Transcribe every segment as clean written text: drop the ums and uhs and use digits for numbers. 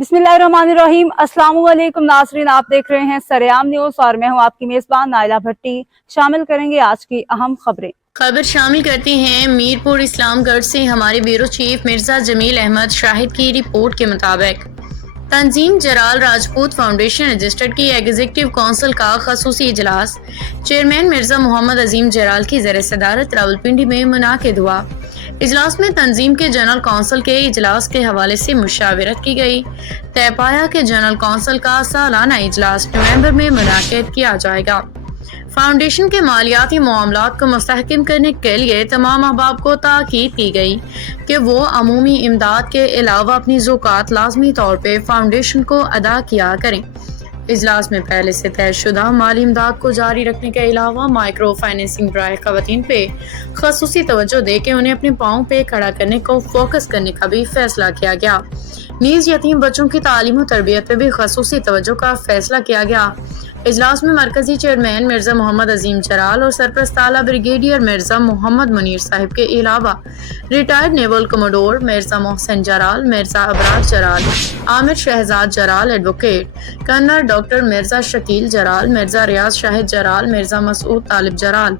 बिस्मिल्लाहिर्रहमानिर्रहीम। अस्सलाम वालेकुम नाज़रीन, आप देख रहे हैं सरेआम न्यूज़ और मैं हूं आपकी मेज़बान नाइला भट्टी। शामिल करेंगे आज की अहम खबरें। खबर शामिल करते हैं मीरपुर इस्लामगढ़ से हमारे ब्यूरो चीफ मिर्जा जमील अहमद शाहिद की रिपोर्ट के मुताबिक तंजीम जराल राजपूत फाउंडेशन रजिस्टर्ड की एग्जीक्यूटिव काउंसिल का खसूसी इजलास चेयरमैन मिर्जा मोहम्मद अजीम जराल की ज़र सदारत रावलपिंडी में मुनाकिद हुआ। इजलास में तंजीम के जनरल काउंसिल के इजलास के हवाले से मुशावरत की गई। तय पाया कि जनरल काउंसिल का सालाना इजलास नवंबर में मुनाकिद किया जाएगा। फाउंडेशन के मालियाती मामलात को मुस्तहकम करने के लिए तमाम अहबाब को ताकीद की गई कि वो अमूमी इमदाद के अलावा अपनी ज़ुकात लाजमी तौर पर फाउंडेशन को अदा किया करें। इजलास में पहले से तय शुदा माली इमदाद को जारी रखने के अलावा माइक्रो फाइनेंसिंग बराए खवातीन पे खसूसी तवज्जो दे के उन्हें अपने पाँव पे खड़ा करने को फोकस करने का भी फैसला किया गया। नीज यतीम बच्चों की तालीम और तरबियत पे भी खसूसी तवज्जो का फैसला किया गया। इजलास में मरकजी चेयरमैन मिर्जा मोहम्मद अजीम जराल और सरपरस्त आला ब्रिगेडियर मिर्जा मोहम्मद मुनीर साहिब के अलावा retired naval commodore Mirza Mohsin Jaral, Mirza Abrar Jaral, Aamir Shahzad Jaral advocate, colonel doctor Mirza Shakeel Jaral, Mirza Riaz Shahid Jaral, Mirza Masood Talib Jaral,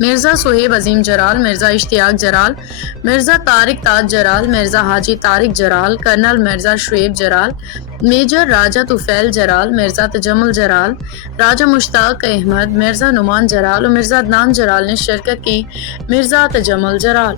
Mirza Suhaib Azeem Jaral, Mirza Ishtiaq Jaral, Mirza Tariq Taj Jaral, Mirza Haji Tariq Jaral, colonel Mirza Shoaib Jaral, major Raja Tufail Jaral, Mirza Tajammul जराल, राजा मुश्ताक अहमद, मिर्जा नुमान जराल और मिर्जा अदनान जराल ने शिरकत की। मिर्जा तजम्मुल जराल